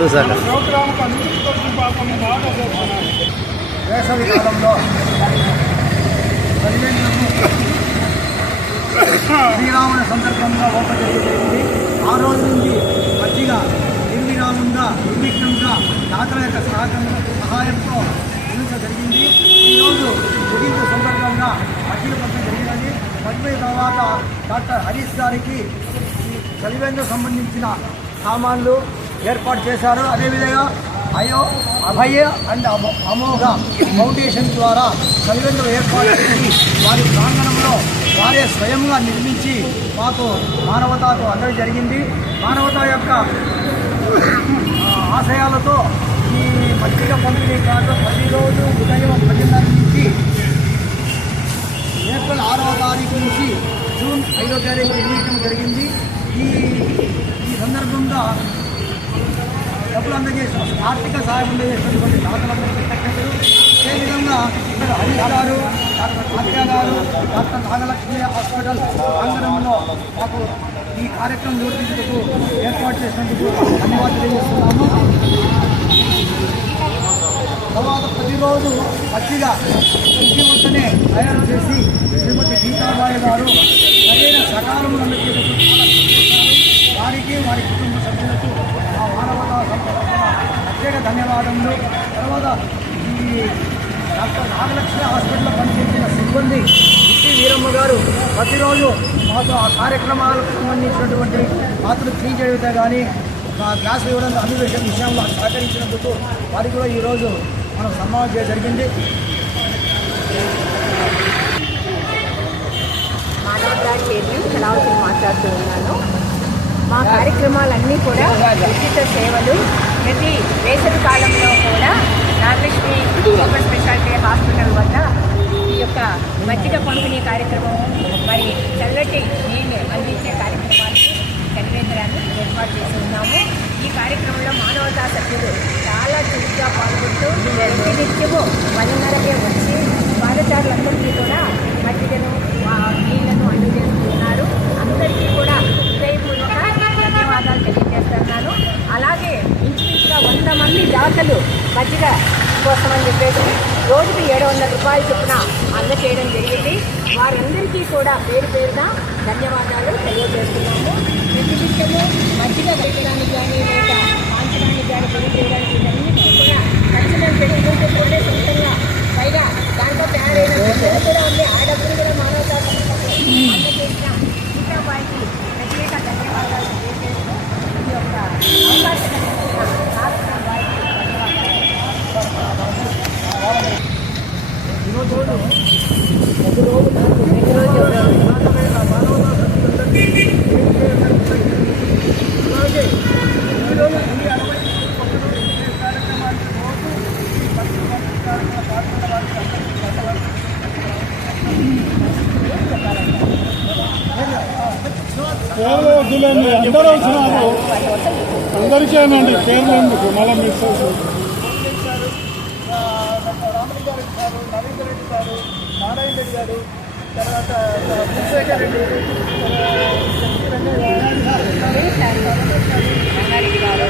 నిజంగా సార్. అన్నింటి వేసవి కాలంలో శ్రీరాముని సందర్భంగా ఓపెన్ జరిగింది ఆ రోజు నుండి మధ్యగా నిర్విరామంగా నిర్విఘ్నంగా దాతల యొక్క సహకారం సహాయంతో నిర్మించడం జరిగింది. ఈరోజు ముగింపు సందర్భంగా మజ్జిగ పంపిణీ జరిగినది. మజ్జిగ తర్వాత డాక్టర్ హరీష్ గారికి చలివేంద్ర సంబంధించిన సామాన్లు ఏర్పాటు చేశారు. అదేవిధంగా అయో అభయ అండ్ అమో అమోఘ ఫౌండేషన్ ద్వారా చలివేంద్రం ఏర్పాటు చేసి వారి ప్రాంగణంలో వారే స్వయంగా నిర్మించి మాకు మానవతకు అందడం జరిగింది. మానవత యొక్క ఆశయాలతో ఈ పత్రిక పంపిణీ కాక ప్రతిరోజు ఉదయం పదిన్నర నుంచి ఏప్రిల్ ఆరవ తారీఖు నుంచి జూన్ ఐదో తారీఖు ఎన్నికలు జరిగింది. ఈ ఈ సందర్భంగా డబ్బులు అందజేసిన ఆర్థిక సహాయం అందజేసినటువంటి దాతలందరికీ కృతజ్ఞతలు అదేవిధంగా ఇక్కడ హరీష్ గారు డాక్టర్ సత్య గారు డాక్టర్ నాగలక్ష్మి హాస్పిటల్ ప్రాంగణంలో మాకు ఈ కార్యక్రమం నిర్వహించేందుకు ఏర్పాటు చేసినందుకు ధన్యవాదాలు తెలియజేస్తున్నాము. తర్వాత ప్రతిరోజు పచ్చిగా ఇంటి వద్దనే తయారు చేసి శ్రీమతి గీతాబాయి గారు సరైన సకాలంలో చాలా వారికి వారి కుటుంబ సభ్యులకు ఆ మానవతా ప్రత్యేక ధన్యవాదములు. తర్వాత ఈ డాక్టర్ నాగలక్ష్మి హాస్పిటల్లో పనిచేసిన సిబ్బంది ఇట్టి వీరమ్మ గారు ప్రతిరోజు మాతో ఆ కార్యక్రమాలకు సంబంధించినటువంటి పాత్రలు క్లీన్ చేయడం కానీ గ్లాస్ ఇవ్వడం అన్ని విషయం విషయంలో సహకరించినందుకు వారికి కూడా ఈరోజు మనం సన్మానం చేయడం జరిగింది మాట్లాడుతూ ఉన్నాను. మా కార్యక్రమాలన్నీ కూడా ఉచిత సేవలు. ప్రతి వేసవి కాలంలో కూడా నాగలక్ష్మి సూపర్ స్పెషాలిటీ హాస్పిటల్ వద్ద ఈ యొక్క మజ్జిగ పంపిణీ కార్యక్రమం మరి చల్లటి నీళ్ళు అందించే కార్యక్రమాన్ని చలివేంద్రాన్ని ఏర్పాటు చేసి ఉన్నాము. ఈ కార్యక్రమంలో మానవతా సభ్యులు చాలా చురుగ్గా పాల్గొంటూ ప్రతినిత్యము పదిన్నరకే వచ్చి పాదచారులందరికీ మంది దాతలు మజ్జిగ కోసమని చెప్పేసి రోజుకి ఏడు వందల రూపాయలు చొప్పున అందచేయడం జరిగింది. వారందరికీ కూడా పేరు పేరున ధన్యవాదాలు తెలియజేస్తున్నాము. ప్రతినిత్యము మజ్జిగ పెట్టడానికి కానీ లేదా పాంచడానికి కానీ తెలియజేయడానికి ఇవన్నీ కూడా ఖర్చులను పెట్టుకుంటూ కూడా సొంతంగా పైగా దాంట్లో తయారైన గిన్నెలు కూడా ఉంది ఆ డబ్బులు కూడా మానవతా సంస్థకు అందజేసిన గీతాబాయికి ప్రత్యేక ధన్యవాదాలు తెలియజేస్తూ ఈ యొక్క అవకాశం కల్పించిన రాష్ట్ర వారికి ధన్యవాదాలు ప్రతిరోజు అలాగే ఈరోజు ఈ అరవై పక్కన ఈ కార్యక్రమానికి రోజు ఈ పత్రిక పంపిణీ కార్యక్రమం పాల్గొన్న వారికి అందరికీ ధన్యవాదాలు. పేర్లు వద్దులేండి అందరూ వచ్చినారు. అందరికేనండి పేర్లు ఎందుకు? మళ్ళీ మిస్ అవుతుంది నరేంద్ర రెడ్డి గారు నారాయణ రెడ్డి గారు తర్వాత భూశేఖర్ రెడ్డి రంగారెడ్డి గారు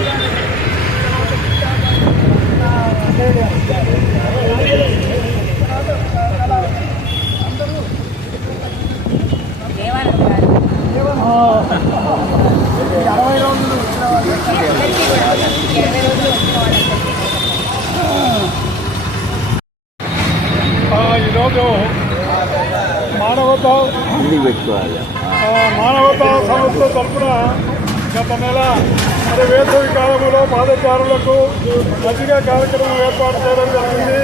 ఈరోజు మానవతా ఆ, మానవతా సంస్థ తరఫున గత నెల మరి వేసవి కాలంలో పాదచారులకు మజ్జిగ కార్యక్రమం ఏర్పాటు చేయడం జరిగింది.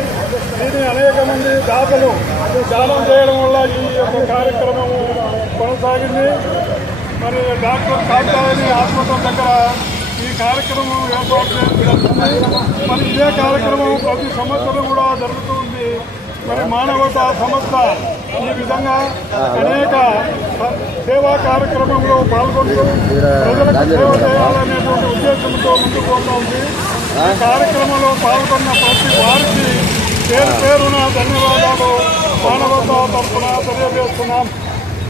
దీన్ని అనేక మంది దాతలు దానం చేయడం వల్ల ఈ యొక్క కార్యక్రమం కొనసాగింది. మరి డాక్టర్ కాంతాయని హాస్పిటల్ దగ్గర ఈ కార్యక్రమం ఏర్పాటు చేయడం జరుగుతుంది మరి ఇదే కార్యక్రమం ప్రతి సంవత్సరం కూడా జరుగుతుంది మరి మానవత సంస్థ ఈ విధంగా అనేక సేవా కార్యక్రమంలో పాల్గొంటూ ప్రజలకు సేవ చేయాలనేటువంటి ఉద్దేశంతో ముందుకు ఉంది. ఈ కార్యక్రమంలో పాల్గొన్న ప్రతి వారికి పేరు పేరున ధన్యవాదాలు. మానవత తరఫున తెలియజేస్తున్నాం.